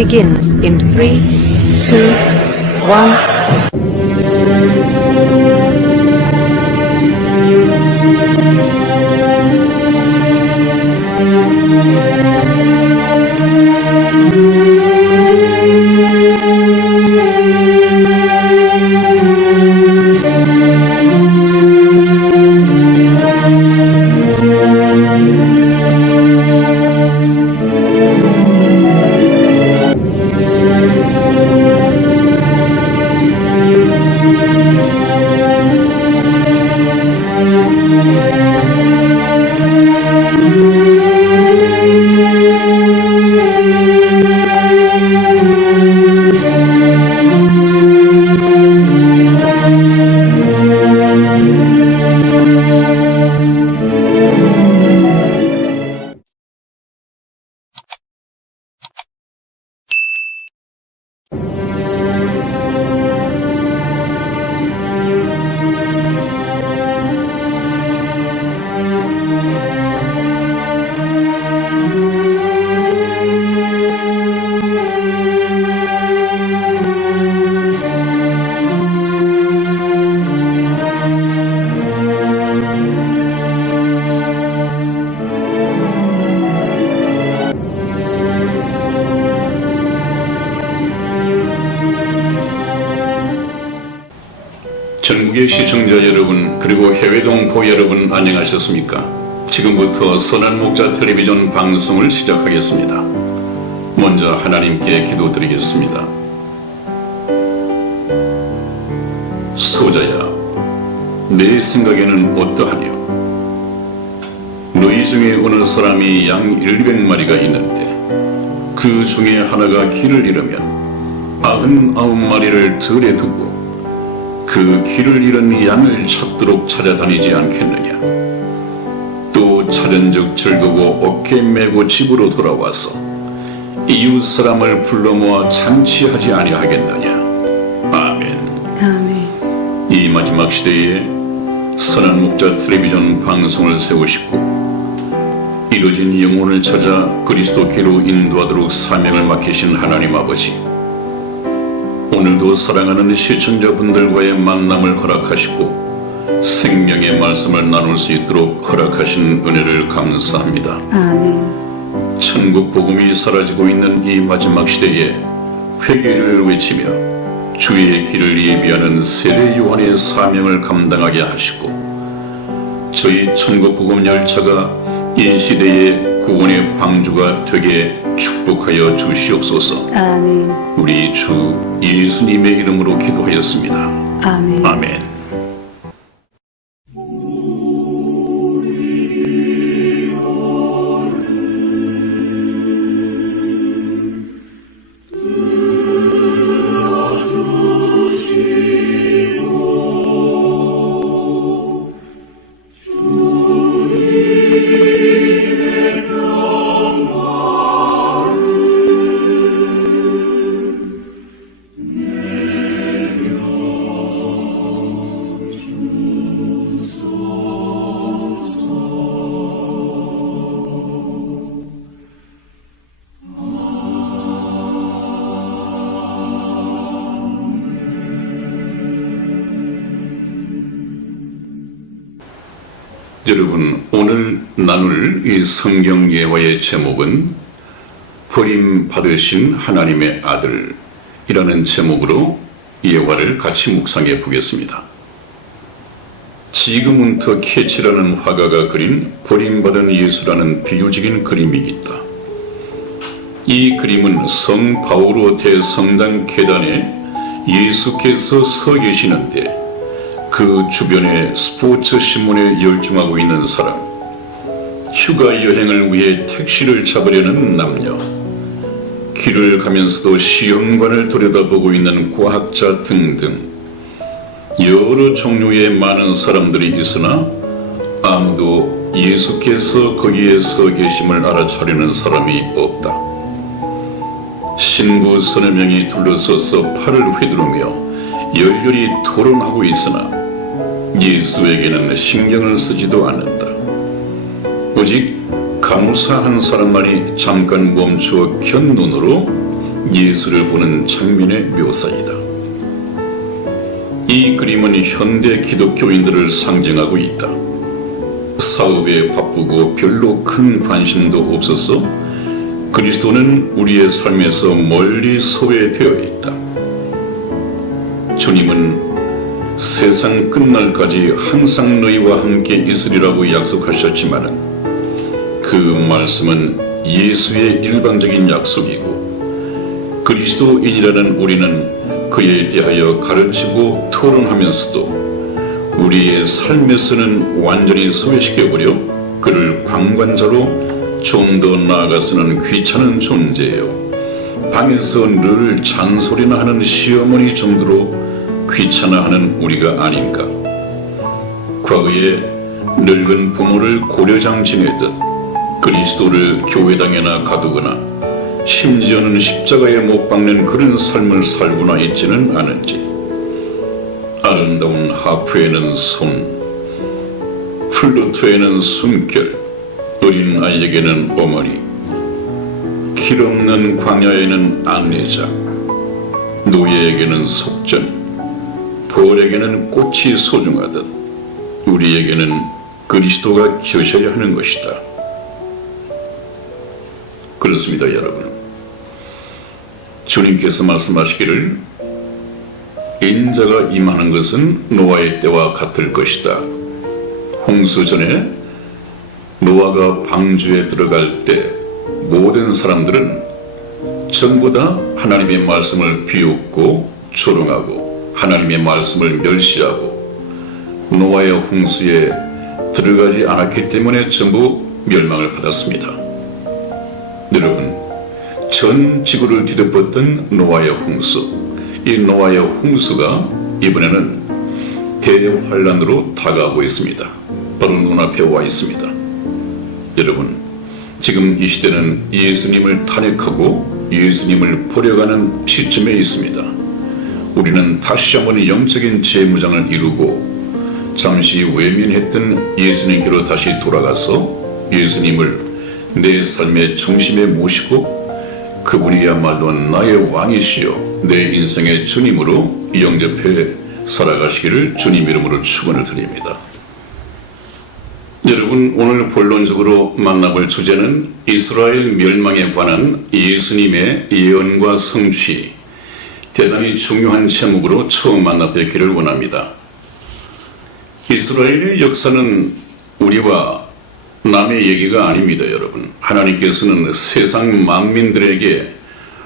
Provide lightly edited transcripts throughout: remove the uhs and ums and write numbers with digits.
begins in 3, 2, 1. 전국의 시청자 여러분, 그리고 해외 동포 여러분, 안녕하셨습니까? 지금부터 선한 목자 텔레비전 방송을 시작하겠습니다. 먼저 하나님께 기도드리겠습니다. 소자야, 내 생각에는 어떠하뇨? 너희 중에 어느 사람이 양 100마리가 있는데 그 중에 하나가 길을 잃으면 99마리를 들에 두고 그 길을 잃은 양을 찾도록 찾아다니지 않겠느냐? 또 찾은즉 즐거워 어깨 메고 집으로 돌아와서 이웃 사람을 불러 모아 잔치하지 아니하겠느냐? 아멘. 아멘. 이 마지막 시대에 선한 목자 텔레비전 방송을 세우시고 이루어진 영혼을 찾아 그리스도께로 인도하도록 사명을 맡기신 하나님 아버지, 오늘도 사랑하는 시청자분들과의 만남을 허락하시고 생명의 말씀을 나눌 수 있도록 허락하신 은혜를 감사합니다. 아멘. 천국 복음이 사라지고 있는 이 마지막 시대에 회개를 외치며 주의 길을 예비하는 세례 요한의 사명을 감당하게 하시고 저희 천국 복음 열차가 이 시대의 구원의 방주가 되게 축복하여 주시옵소서. 아멘. 우리 주 예수님의 이름으로 기도하였습니다. 아멘. 아멘. 여러분, 오늘 나눌 이 성경 예화의 제목은 버림받으신 하나님의 아들이라는 제목으로 예화를 같이 묵상해 보겠습니다. 지그문트 케치라는 화가가 그린 버림받은 예수라는 비유적인 그림이 있다. 이 그림은 성 바오로 대성당 계단에 예수께서 서 계시는데 그 주변에 스포츠 신문에 열중하고 있는 사람, 휴가 여행을 위해 택시를 잡으려는 남녀, 길을 가면서도 시험관을 들여다보고 있는 과학자 등등 여러 종류의 많은 사람들이 있으나 아무도 예수께서 거기에 서 계심을 알아차리는 사람이 없다. 신부 서너 명이 둘러서서 팔을 휘두르며 열렬히 토론하고 있으나 예수에게는 신경을 쓰지도 않는다. 오직 간호사 한 사람만이 잠깐 멈추어 켠눈으로 예수를 보는 장면의 묘사이다. 이 그림은 현대 기독교인들을 상징하고 있다. 사업에 바쁘고 별로 큰 관심도 없어서 그리스도는 우리의 삶에서 멀리 소외되어 있다. 주님은 세상 끝날까지 항상 너희와 함께 있으리라고 약속하셨지만 그 말씀은 예수의 일반적인 약속이고 그리스도인이라는 우리는 그에 대하여 가르치고 토론하면서도 우리의 삶에서는 완전히 소외시켜버려 그를 방관자로 좀 더 나아가서는 귀찮은 존재예요. 방에서 늘 잔소리나 하는 시어머니 정도로 귀찮아하는 우리가 아닌가. 과거에 늙은 부모를 고려장 지내듯 그리스도를 교회당에나 가두거나 심지어는 십자가에 못 박는 그런 삶을 살고나 있지는 않은지. 아름다운 하프에는 손, 플루트에는 숨결, 어린 아이에게는 어머니, 길 없는 광야에는 안내자, 노예에게는 속전, 벌에게는 꽃이 소중하듯 우리에게는 그리스도가 계셔야 하는 것이다. 그렇습니다, 여러분. 주님께서 말씀하시기를 인자가 임하는 것은 노아의 때와 같을 것이다. 홍수 전에 노아가 방주에 들어갈 때 모든 사람들은 전부 다 하나님의 말씀을 비웃고 조롱하고 하나님의 말씀을 멸시하고 노아의 홍수에 들어가지 않았기 때문에 전부 멸망을 받았습니다. 여러분, 전 지구를 뒤덮었던 노아의 홍수, 이 노아의 홍수가 이번에는 대환란으로 다가오고 있습니다. 바로 눈앞에 와 있습니다. 여러분, 지금 이 시대는 예수님을 탄핵하고 예수님을 버려가는 시점에 있습니다. 우리는 다시 한번 영적인 재무장을 이루고 잠시 외면했던 예수님께로 다시 돌아가서 예수님을 내 삶의 중심에 모시고 그분이야말로 나의 왕이시여 내 인생의 주님으로 영접해 살아가시기를 주님 이름으로 축원을 드립니다. 여러분, 오늘 본론적으로 만나볼 주제는 이스라엘 멸망에 관한 예수님의 예언과 성취, 대단히 중요한 제목으로 처음 만나 뵙기를 원합니다. 이스라엘의 역사는 우리와 남의 얘기가 아닙니다, 여러분. 하나님께서는 세상 만민들에게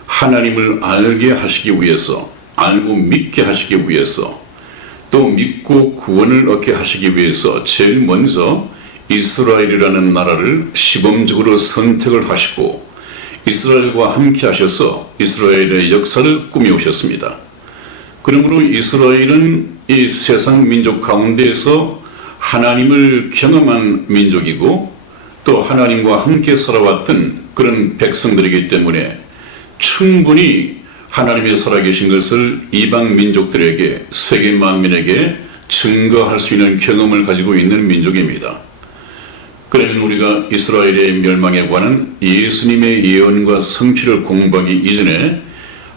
하나님을 알게 하시기 위해서, 알고 믿게 하시기 위해서, 또 믿고 구원을 얻게 하시기 위해서 제일 먼저 이스라엘이라는 나라를 시범적으로 선택을 하시고 이스라엘과 함께 하셔서 이스라엘의 역사를 꾸며오셨습니다. 그러므로 이스라엘은 이 세상 민족 가운데에서 하나님을 경험한 민족이고 또 하나님과 함께 살아왔던 그런 백성들이기 때문에 충분히 하나님의 살아계신 것을 이방 민족들에게, 세계 만민에게 증거할 수 있는 경험을 가지고 있는 민족입니다. 그러면 우리가 이스라엘의 멸망에 관한 예수님의 예언과 성취를 공부하기 이전에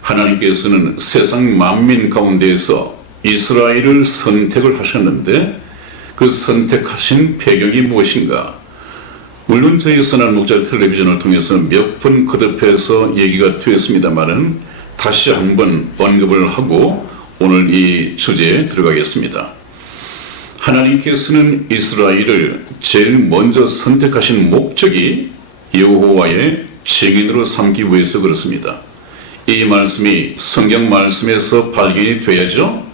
하나님께서는 세상 만민 가운데에서 이스라엘을 선택을 하셨는데 그 선택하신 배경이 무엇인가? 물론 저희 선한 목자 텔레비전을 통해서 몇 번 거듭해서 얘기가 되었습니다만은 다시 한번 언급을 하고 오늘 이 주제에 들어가겠습니다. 하나님께서는 이스라엘을 제일 먼저 선택하신 목적이 여호와의 증인으로 삼기 위해서 그렇습니다. 이 말씀이 성경 말씀에서 발견이 돼야죠.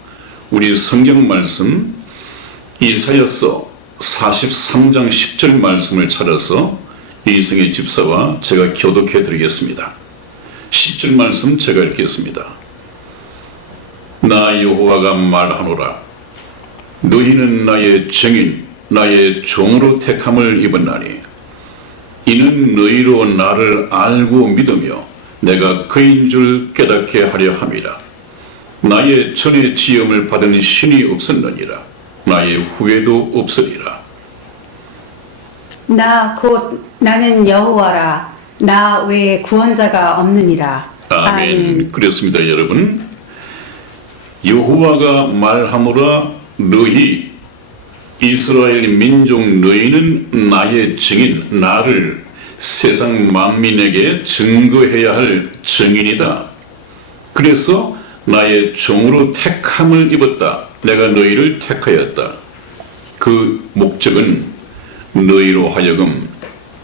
우리 성경 말씀 이사야서 43장 10절 말씀을 찾아서 이승희 집사와 제가 교독해 드리겠습니다. 10절 말씀 제가 읽겠습니다. 나 여호와가 말하노라. 너희는 나의 증인, 나의 종으로 택함을 입었나니 이는 너희로 나를 알고 믿으며 내가 그인 줄 깨닫게 하려 함이라. 나의 전에 지음을 받은 신이 없었느니라. 나의 후에도 없으리라. 나 곧 나는 여호와라. 나 외에 구원자가 없느니라. 아멘. 그렇습니다, 여러분. 여호와가 말하노라 너희 이스라엘 민족 너희는 나의 증인 나를 세상 만민에게 증거해야 할 증인이다. 그래서 나의 종으로 택함을 입었다. 내가 너희를 택하였다. 그 목적은 너희로 하여금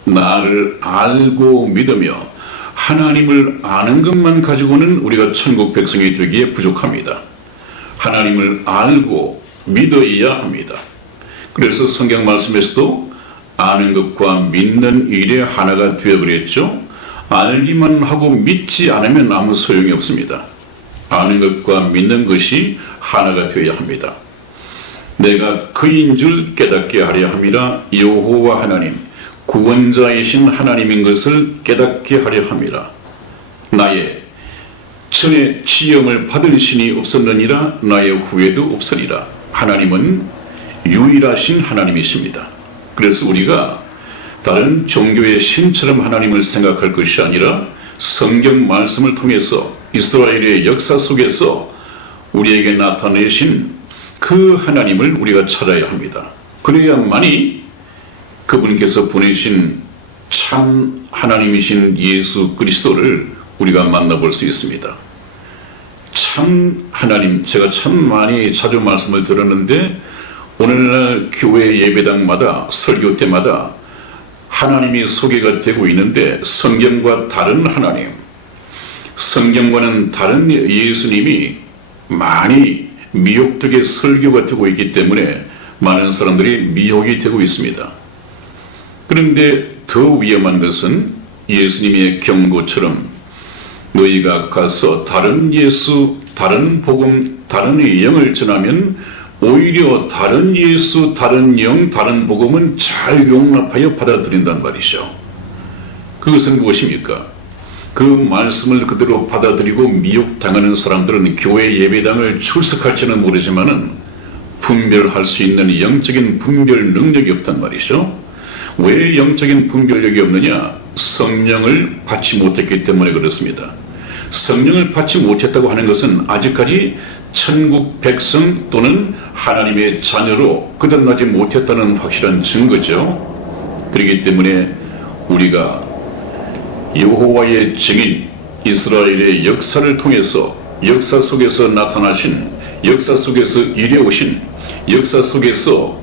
나를 알고 믿으며 하나님을 아는 것만 가지고는 우리가 천국 백성이 되기에 부족합니다. 하나님을 알고 믿어야 합니다. 그래서 성경 말씀에서도 아는 것과 믿는 일에 하나가 되어버렸죠. 알기만 하고 믿지 않으면 아무 소용이 없습니다. 아는 것과 믿는 것이 하나가 되어야 합니다. 내가 그인 줄 깨닫게 하려 함이라. 여호와 하나님 구원자이신 하나님인 것을 깨닫게 하려 함이라. 나의 전에 지형을 받을 신이 없었느니라. 나의 후에도 없으리라. 하나님은 유일하신 하나님이십니다. 그래서 우리가 다른 종교의 신처럼 하나님을 생각할 것이 아니라 성경 말씀을 통해서 이스라엘의 역사 속에서 우리에게 나타내신 그 하나님을 우리가 찾아야 합니다. 그래야만이 그분께서 보내신 참 하나님이신 예수 그리스도를 우리가 만나볼 수 있습니다. 참 하나님, 제가 참 많이 자주 말씀을 들었는데 오늘날 교회 예배당마다 설교 때마다 하나님이 소개가 되고 있는데 성경과 다른 하나님, 성경과는 다른 예수님이 많이 미혹되게 설교가 되고 있기 때문에 많은 사람들이 미혹이 되고 있습니다. 그런데 더 위험한 것은 예수님의 경고처럼 너희가 가서 다른 예수, 다른 복음, 다른 영을 전하면 오히려 다른 예수, 다른 영, 다른 복음은 잘 용납하여 받아들인단 말이죠. 그것은 무엇입니까? 그 말씀을 그대로 받아들이고 미혹당하는 사람들은 교회 예배당을 출석할지는 모르지만은 분별할 수 있는 영적인 분별 능력이 없단 말이죠. 왜 영적인 분별력이 없느냐? 성령을 받지 못했기 때문에 그렇습니다. 성령을 받지 못했다고 하는 것은 아직까지 천국 백성 또는 하나님의 자녀로 거듭나지 못했다는 확실한 증거죠. 그렇기 때문에 우리가 여호와의 증인 이스라엘의 역사를 통해서 역사 속에서 나타나신, 역사 속에서 이루어오신, 역사 속에서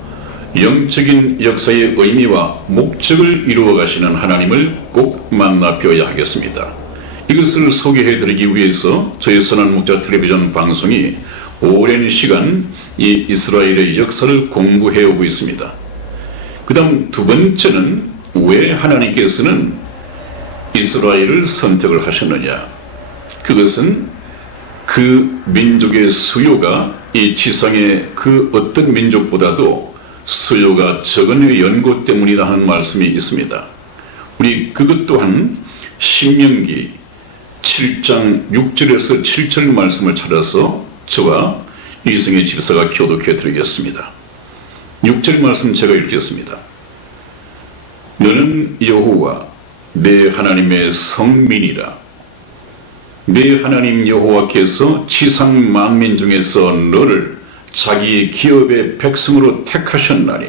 영적인 역사의 의미와 목적을 이루어 가시는 하나님을 꼭 만나 뵈어야 하겠습니다. 이것을 소개해드리기 위해서 저희 선한 목자 텔레비전 방송이 오랜 시간 이 이스라엘의 역사를 공부해 오고 있습니다. 그 다음 두 번째는 왜 하나님께서는 이스라엘을 선택을 하셨느냐? 그것은 그 민족의 수요가 이 지상의 그 어떤 민족보다도 수요가 적은 연고 때문이다 하는 말씀이 있습니다. 우리 그것 또한 신명기 7장 6절에서 7절 말씀을 찾아서 저와 이승의 집사가 교독해 드리겠습니다. 6절 말씀 제가 읽겠습니다. 너는 여호와 내 하나님의 성민이라. 내 하나님 여호와께서 지상 만민 중에서 너를 자기 기업의 백성으로 택하셨나니.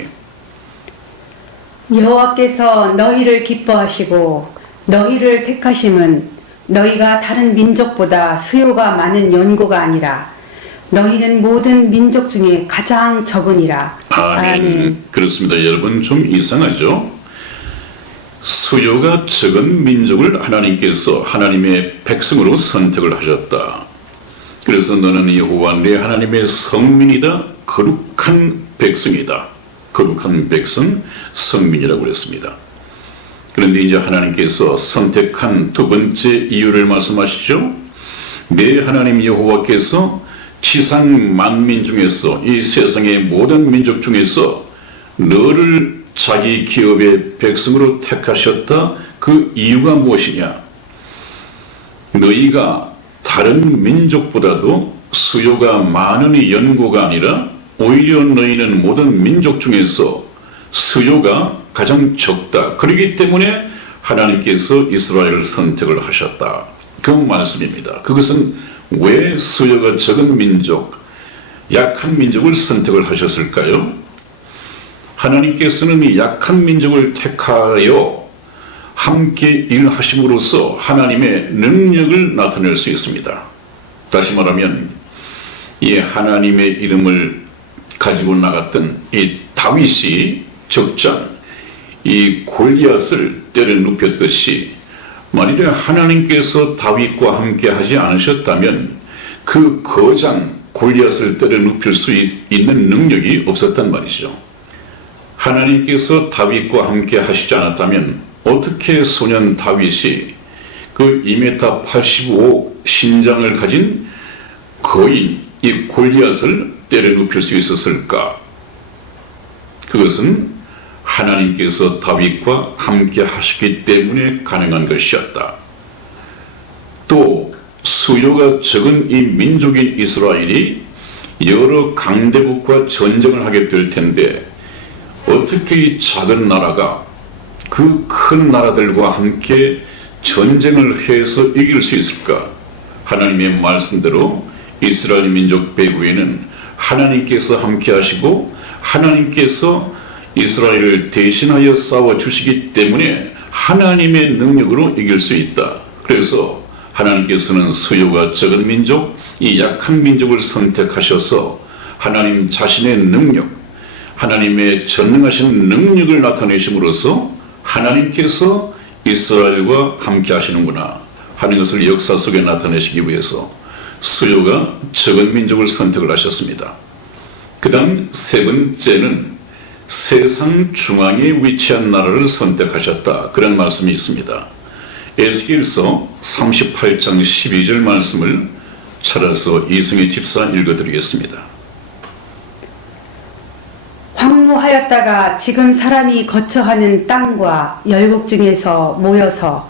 여호와께서 너희를 기뻐하시고 너희를 택하심은 너희가 다른 민족보다 수요가 많은 연고가 아니라 너희는 모든 민족 중에 가장 적으니라. 아멘. 그렇습니다. 여러분 좀 이상하죠? 수요가 적은 민족을 하나님께서 하나님의 백성으로 선택을 하셨다. 그래서 너는 여호와 내 하나님의 성민이다. 거룩한 백성이다. 거룩한 백성, 성민이라고 그랬습니다. 그런데 이제 하나님께서 선택한 두 번째 이유를 말씀하시죠. 내 하나님 여호와께서 지상 만민 중에서 이 세상의 모든 민족 중에서 너를 자기 기업의 백성으로 택하셨다. 그 이유가 무엇이냐? 너희가 다른 민족보다도 수요가 많은 연고가 아니라 오히려 너희는 모든 민족 중에서 수요가 가장 적다. 그렇기 때문에 하나님께서 이스라엘을 선택을 하셨다. 그 말씀입니다. 그것은 왜 수요가 적은 민족, 약한 민족을 선택을 하셨을까요? 하나님께서는 이 약한 민족을 택하여 함께 일하심으로써 하나님의 능력을 나타낼 수 있습니다. 다시 말하면 이 하나님의 이름을 가지고 나갔던 이 다윗이 적장 이 골리앗을 때려 눕혔듯이 만일에 하나님께서 다윗과 함께 하지 않으셨다면 그 거장 골리앗을 때려 눕힐 수 있는 능력이 없었단 말이죠. 하나님께서 다윗과 함께 하시지 않았다면 어떻게 소년 다윗이 그 2m 85 신장을 가진 거인 이 골리앗을 때려 눕힐 수 있었을까? 그것은 하나님께서 다윗과 함께 하시기 때문에 가능한 것이었다. 또 수요가 적은 이 민족인 이스라엘이 여러 강대국과 전쟁을 하게 될 텐데 어떻게 이 작은 나라가 그 큰 나라들과 함께 전쟁을 해서 이길 수 있을까? 하나님의 말씀대로 이스라엘 민족 배후에는 하나님께서 함께 하시고 하나님께서 이스라엘을 대신하여 싸워주시기 때문에 하나님의 능력으로 이길 수 있다. 그래서 하나님께서는 수요가 적은 민족, 이 약한 민족을 선택하셔서 하나님 자신의 능력, 하나님의 전능하신 능력을 나타내심으로써 하나님께서 이스라엘과 함께 하시는구나 하는 것을 역사 속에 나타내시기 위해서 수요가 적은 민족을 선택을 하셨습니다. 그 다음 세 번째는 세상 중앙에 위치한 나라를 선택하셨다. 그런 말씀이 있습니다. 에스겔서 38장 12절 말씀을 찾아서 이승희 집사 읽어드리겠습니다. 황무하였다가 지금 사람이 거처하는 땅과 열국 중에서 모여서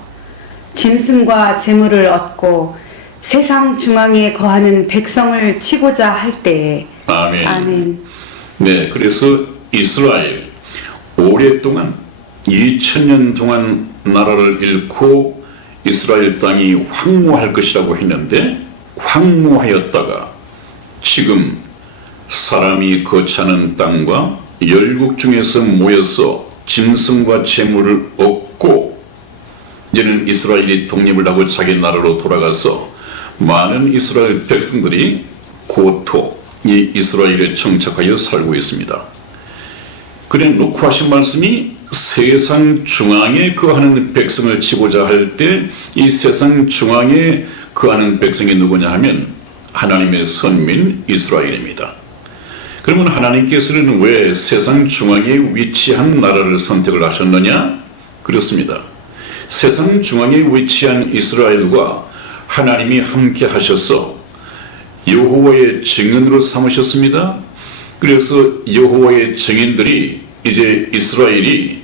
짐승과 재물을 얻고 세상 중앙에 거하는 백성을 치고자 할 때에 아멘. 아멘. 네, 그래서 이스라엘 오랫동안 2000년 동안 나라를 잃고 이스라엘 땅이 황무할 것이라고 했는데 황무하였다가 지금 사람이 거처하는 땅과 열국 중에서 모여서 짐승과 재물을 얻고 이제는 이스라엘이 독립을 하고 자기 나라로 돌아가서 많은 이스라엘 백성들이 고토 이 이스라엘에 정착하여 살고 있습니다. 그래 놓고 하신 말씀이 세상 중앙에 거하는 백성을 치고자 할 때 이 세상 중앙에 거하는 백성이 누구냐 하면 하나님의 선민 이스라엘입니다. 그러면 하나님께서는 왜 세상 중앙에 위치한 나라를 선택을 하셨느냐? 그렇습니다. 세상 중앙에 위치한 이스라엘과 하나님이 함께 하셔서 여호와의 증인으로 삼으셨습니다. 그래서 여호와의 증인들이 이제 이스라엘이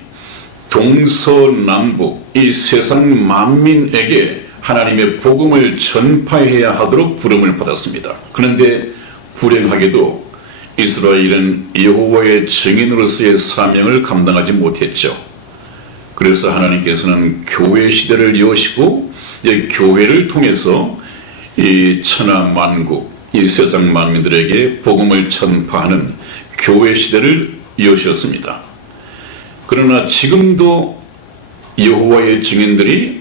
동서남북 이 세상 만민에게 하나님의 복음을 전파해야 하도록 부름을 받았습니다. 그런데 불행하게도 이스라엘은 여호와의 증인으로서의 사명을 감당하지 못했죠. 그래서 하나님께서는 교회 시대를 여시고 이 교회를 통해서 이 천하만국 이 세상 만민들에게 복음을 전파하는 교회 시대를 여셨습니다. 그러나 지금도 여호와의 증인들이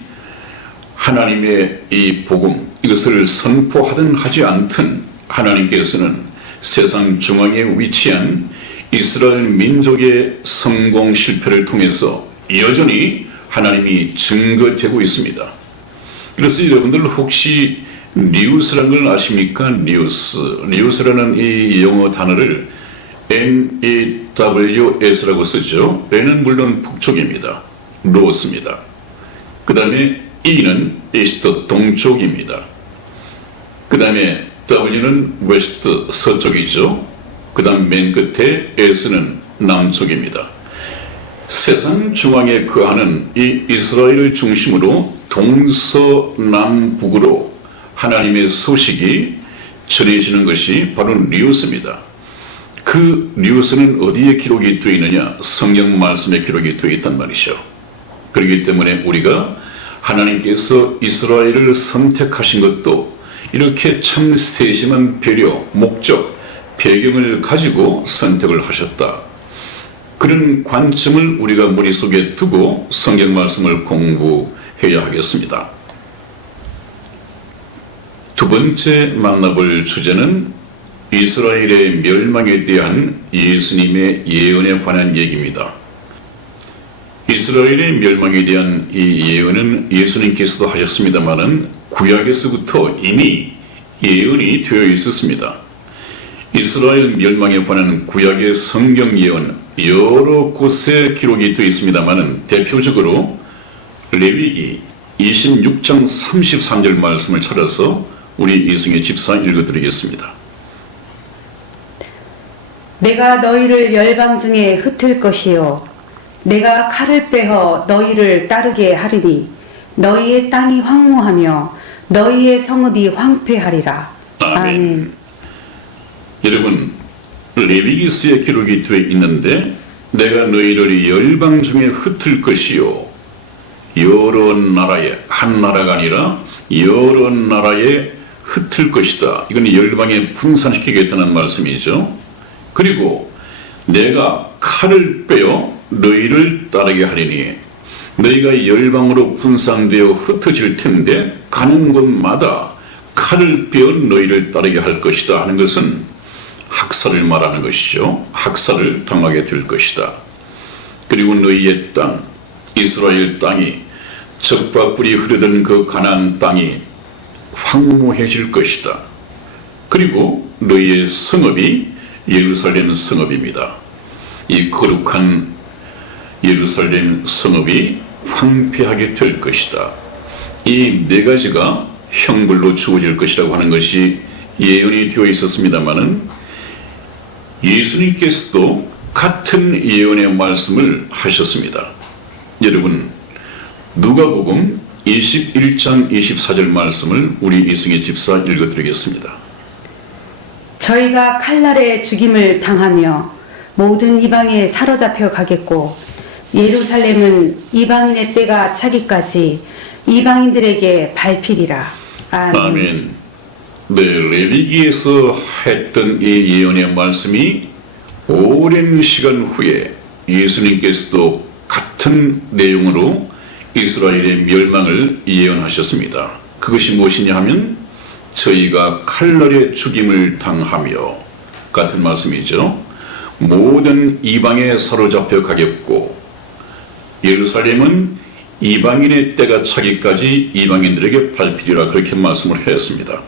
하나님의 이 복음 이것을 선포하든 하지 않든 하나님께서는 세상 중앙에 위치한 이스라엘 민족의 성공 실패를 통해서 여전히 하나님이 증거되고 있습니다. 그래서 여러분들 혹시 뉴스라는 걸 아십니까? 뉴스라는 이 영어 단어를 NEWS라고 쓰죠. N은 물론 북쪽입니다. 노스입니다. 그 다음에 E는 이스트 동쪽입니다. 그 다음에 W는 웨스트 서쪽이죠. 그 다음 맨 끝에 S는 남쪽입니다. 세상 중앙에 거하는 이 이스라엘을 중심으로 동서남북으로 하나님의 소식이 전해지는 것이 바로 뉴스입니다. 그 뉴스는 어디에 기록이 되어 있느냐? 성경 말씀에 기록이 되어 있단 말이죠. 그렇기 때문에 우리가 하나님께서 이스라엘을 선택하신 것도 이렇게 참 세심한 배려, 목적, 배경을 가지고 선택을 하셨다. 그런 관점을 우리가 머릿속에 두고 성경 말씀을 공부해야 하겠습니다. 두 번째 만나볼 주제는 이스라엘의 멸망에 대한 예수님의 예언에 관한 얘기입니다. 이스라엘의 멸망에 대한 이 예언은 예수님께서도 하셨습니다마는 구약에서부터 이미 예언이 되어 있었습니다. 이스라엘 멸망에 관한 구약의 성경 예언 여러 곳에 기록이 되어 있습니다마는 대표적으로 레위기 26장 33절 말씀을 찾아서 우리 이승희 집사 읽어드리겠습니다. 내가 너희를 열방 중에 흩을 것이요 내가 칼을 빼어 너희를 따르게 하리니 너희의 땅이 황무하며 너희의 성읍이 황폐하리라. 아멘. 여러분, 레위기서에 기록이 되어 있는데 내가 너희를 열방 중에 흩을 것이요 여러 나라에, 한 나라가 아니라 여러 나라에 흩을 것이다. 이건 열방에 분산시키겠다는 말씀이죠. 그리고 내가 칼을 빼어 너희를 따르게 하리니 너희가 열방으로 분산되어 흩어질 텐데 가는 곳마다 칼을 빼어 너희를 따르게 할 것이다 하는 것은 학살을 말하는 것이죠. 학살을 당하게 될 것이다. 그리고 너희의 땅, 이스라엘 땅이 적과 꿀이 흐르던 그 가나안 땅이 황무해질 것이다. 그리고 너희의 성읍이 예루살렘 성읍입니다. 이 거룩한 예루살렘 성읍이 황폐하게 될 것이다. 이 네 가지가 형벌로 주어질 것이라고 하는 것이 예언이 되어 있었습니다마는 예수님께서도 같은 예언의 말씀을 하셨습니다. 여러분, 누가복음 21장 24절 말씀을 우리 이승희 집사 읽어드리겠습니다. 저희가 칼날에 죽임을 당하며 모든 이방에 사로잡혀 가겠고 예루살렘은 이방인의 때가 차기까지 이방인들에게 밟히리라. 아멘. 아멘. 네, 레위기에서 했던 이 예언의 말씀이 오랜 시간 후에 예수님께서도 같은 내용으로 이스라엘의 멸망을 예언하셨습니다. 그것이 무엇이냐 하면 저희가 칼날에 죽임을 당하며 같은 말씀이죠. 모든 이방에 사로잡혀 가겠고 예루살렘은 이방인의 때가 차기까지 이방인들에게 밟히리라 그렇게 말씀을 하였습니다.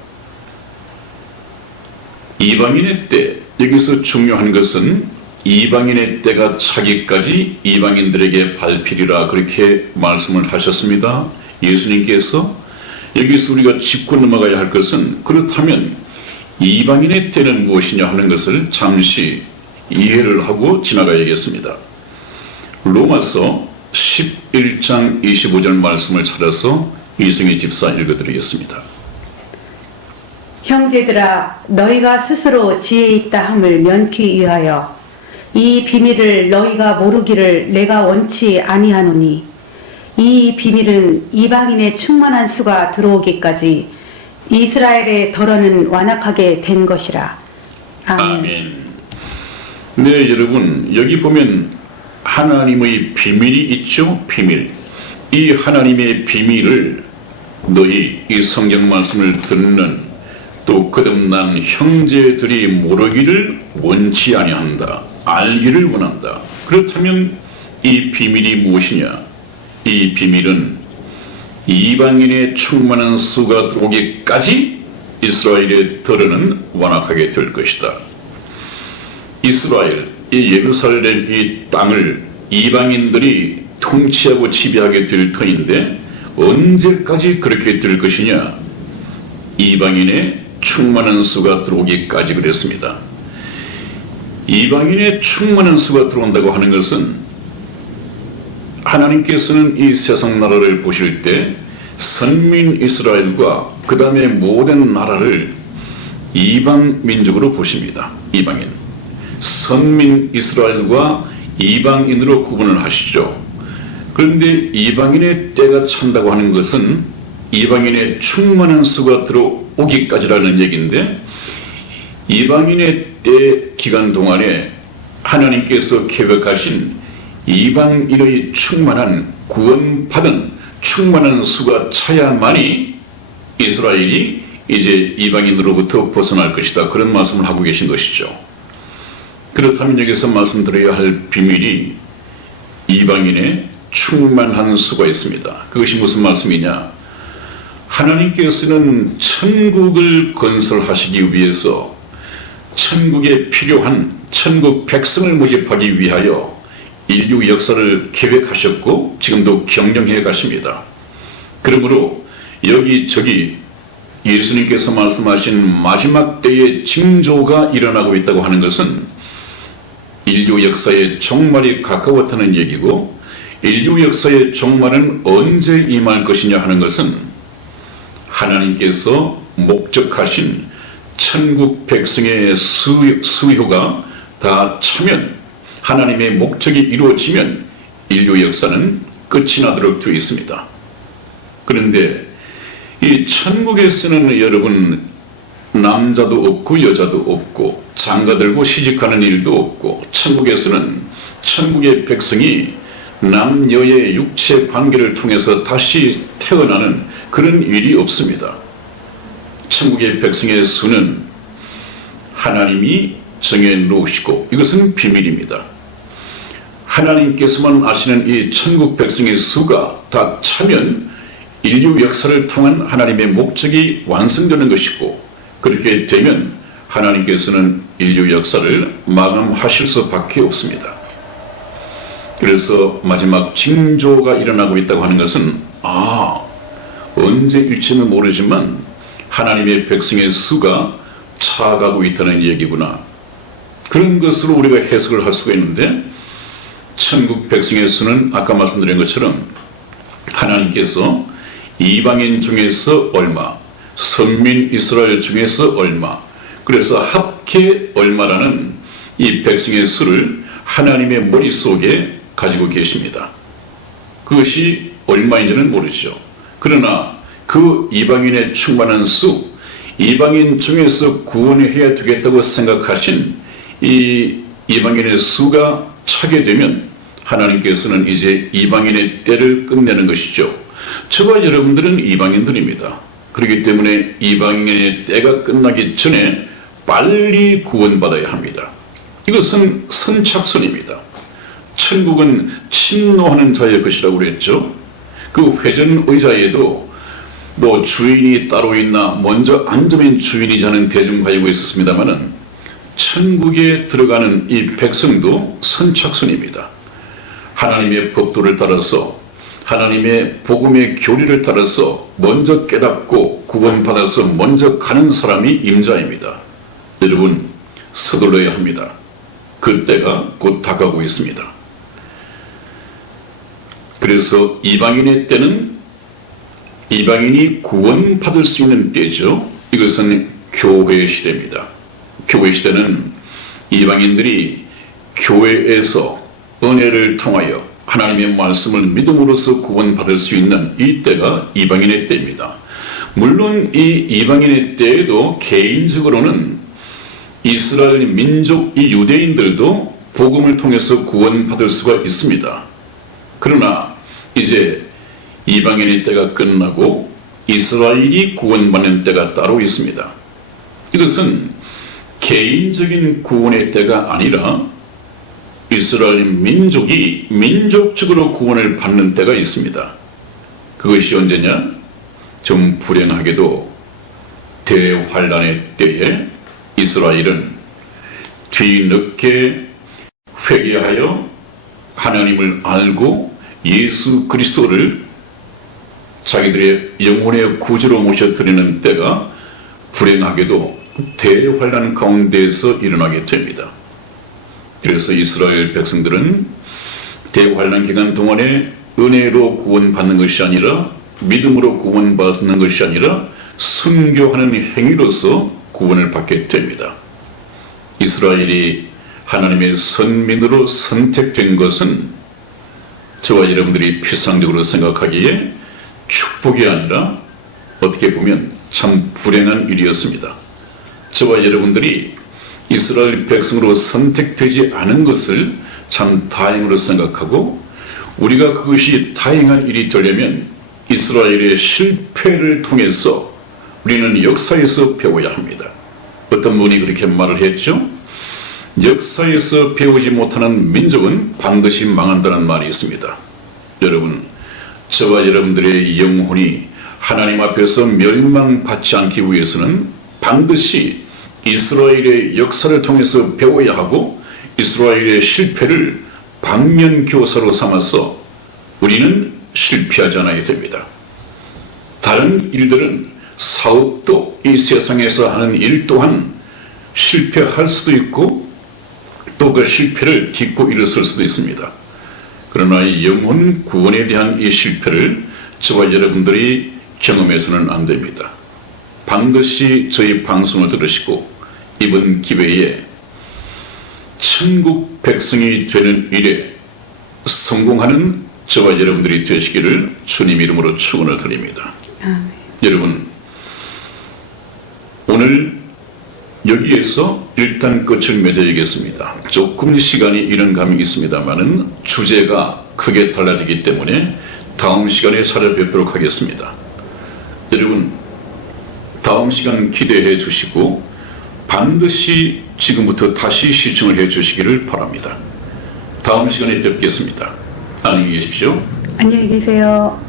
이방인의 때, 여기서 중요한 것은 이방인의 때가 차기까지 이방인들에게 밟히리라 그렇게 말씀을 하셨습니다. 예수님께서 여기서 우리가 짚고 넘어가야 할 것은 그렇다면 이방인의 때는 무엇이냐 하는 것을 잠시 이해를 하고 지나가야겠습니다. 로마서 11장 25절 말씀을 찾아서 이승희 집사 읽어드리겠습니다. 형제들아 너희가 스스로 지혜 있다 함을 면키 위하여 이 비밀을 너희가 모르기를 내가 원치 아니하노니 이 비밀은 이방인의 충만한 수가 들어오기까지 이스라엘의 덜어는 완악하게 된 것이라. 아멘. 아멘. 네, 여러분, 여기 보면 하나님의 비밀이 있죠. 비밀. 이 하나님의 비밀을 너희 이 성경 말씀을 듣는 또 거듭난 형제들이 모르기를 원치 아니한다. 알기를 원한다. 그렇다면 이 비밀이 무엇이냐? 이 비밀은 이방인의 충만한 수가 들어오기까지 이스라엘의 덜어는 완악하게 될 것이다. 이스라엘, 이 예루살렘 이 땅을 이방인들이 통치하고 지배하게 될 터인데 언제까지 그렇게 될 것이냐? 이방인의 충만한 수가 들어오기까지 그랬습니다. 이방인의 충만한 수가 들어온다고 하는 것은 하나님께서는 이 세상 나라를 보실 때 선민 이스라엘과 그 다음에 모든 나라를 이방 민족으로 보십니다. 이방인. 선민 이스라엘과 이방인으로 구분을 하시죠. 그런데 이방인의 때가 찬다고 하는 것은 이방인의 충만한 수가 들어오기까지라는 얘기인데, 이방인의 때 기간 동안에 하나님께서 계획하신 이방인의 충만한 구원받은 충만한 수가 차야만이 이스라엘이 이제 이방인으로부터 벗어날 것이다, 그런 말씀을 하고 계신 것이죠. 그렇다면 여기서 말씀드려야 할 비밀이 이방인의 충만한 수가 있습니다. 그것이 무슨 말씀이냐? 하나님께서는 천국을 건설하시기 위해서 천국에 필요한 천국 백성을 모집하기 위하여 인류 역사를 계획하셨고 지금도 경영해 가십니다. 그러므로 여기저기 예수님께서 말씀하신 마지막 때의 징조가 일어나고 있다고 하는 것은 인류 역사의 종말이 가까웠다는 얘기고, 인류 역사의 종말은 언제 임할 것이냐 하는 것은 하나님께서 목적하신 천국 백성의 수요가 다 차면, 하나님의 목적이 이루어지면 인류 역사는 끝이 나도록 되어 있습니다. 그런데 이 천국에서는 여러분, 남자도 없고 여자도 없고 장가 들고 시집가는 일도 없고, 천국에서는 천국의 백성이 남녀의 육체 관계를 통해서 다시 태어나는 그런 일이 없습니다. 천국의 백성의 수는 하나님이 정해놓으시고, 이것은 비밀입니다. 하나님께서만 아시는 이 천국 백성의 수가 다 차면 인류 역사를 통한 하나님의 목적이 완성되는 것이고, 그렇게 되면 하나님께서는 인류 역사를 마감하실 수밖에 없습니다. 그래서 마지막 징조가 일어나고 있다고 하는 것은, 언제일지는 모르지만 하나님의 백성의 수가 차가고 있다는 얘기구나, 그런 것으로 우리가 해석을 할 수가 있는데, 천국 백성의 수는 아까 말씀드린 것처럼 하나님께서 이방인 중에서 얼마, 선민 이스라엘 중에서 얼마, 그래서 합계 얼마라는 이 백성의 수를 하나님의 머릿속에 가지고 계십니다. 그것이 얼마인지는 모르죠. 그러나 그 이방인의 충만한 수, 이방인 중에서 구원해야 되겠다고 생각하신 이 이방인의 수가 차게 되면 하나님께서는 이제 이방인의 때를 끝내는 것이죠. 저와 여러분들은 이방인들입니다. 그렇기 때문에 이방인의 때가 끝나기 전에 빨리 구원받아야 합니다. 이것은 선착순입니다. 천국은 침노하는 자의 것이라고 그랬죠. 그 회전 의자에도 뭐 주인이 따로 있나, 먼저 앉으면 주인이 자는 대중가이고 있었습니다마는 천국에 들어가는 이 백성도 선착순입니다. 하나님의 법도를 따라서, 하나님의 복음의 교리를 따라서 먼저 깨닫고 구원받아서 먼저 가는 사람이 임자입니다. 여러분, 서둘러야 합니다. 그 때가 곧 다가오고 있습니다. 그래서 이방인의 때는 이방인이 구원받을 수 있는 때죠. 이것은 교회의 시대입니다. 교회 시대는 이방인들이 교회에서 은혜를 통하여 하나님의 말씀을 믿음으로써 구원받을 수 있는 이 때가 이방인의 때입니다. 물론 이 이방인의 때에도 개인적으로는 이스라엘 민족, 이 유대인들도 복음을 통해서 구원받을 수가 있습니다. 그러나 이제 이방인의 때가 끝나고 이스라엘이 구원받는 때가 따로 있습니다. 이것은 개인적인 구원의 때가 아니라 이스라엘 민족이 민족적으로 구원을 받는 때가 있습니다. 그것이 언제냐? 좀 불행하게도 대환란의 때에 이스라엘은 뒤늦게 회개하여 하나님을 알고 예수 그리스도를 자기들의 영혼의 구주로 모셔드리는 때가 불행하게도 대환란 가운데에서 일어나게 됩니다. 그래서 이스라엘 백성들은 대환란 기간 동안에 은혜로 구원받는 것이 아니라, 믿음으로 구원받는 것이 아니라 순교하는 행위로서 구원을 받게 됩니다. 이스라엘이 하나님의 선민으로 선택된 것은 저와 여러분들이 피상적으로 생각하기에 축복이 아니라 어떻게 보면 참 불행한 일이었습니다. 저와 여러분들이 이스라엘 백성으로 선택되지 않은 것을 참 다행으로 생각하고, 우리가 그것이 다행한 일이 되려면 이스라엘의 실패를 통해서 우리는 역사에서 배워야 합니다. 어떤 분이 그렇게 말을 했죠? 역사에서 배우지 못하는 민족은 반드시 망한다는 말이 있습니다. 여러분, 저와 여러분들의 영혼이 하나님 앞에서 멸망받지 않기 위해서는 반드시 이스라엘의 역사를 통해서 배워야 하고, 이스라엘의 실패를 반면교사로 삼아서 우리는 실패하지 않아야 됩니다. 다른 일들은, 사업도 이 세상에서 하는 일 또한 실패할 수도 있고 또 그 실패를 딛고 일어설 수도 있습니다. 그러나 이 영혼 구원에 대한 이 실패를 저와 여러분들이 경험해서는 안 됩니다. 반드시 저희 방송을 들으시고 이번 기회에 천국 백성이 되는 일에 성공하는 저와 여러분들이 되시기를 주님 이름으로 축원을 드립니다. 아멘. 여러분, 오늘 여기에서 일단 끝을 맺어야겠습니다. 조금 시간이 이른 감이 있습니다만은 주제가 크게 달라지기 때문에 다음 시간에 찾아뵙도록 하겠습니다. 여러분, 다음 시간 기대해 주시고 반드시 지금부터 다시 시청을 해 주시기를 바랍니다. 다음 시간에 뵙겠습니다. 안녕히 계십시오. 안녕히 계세요.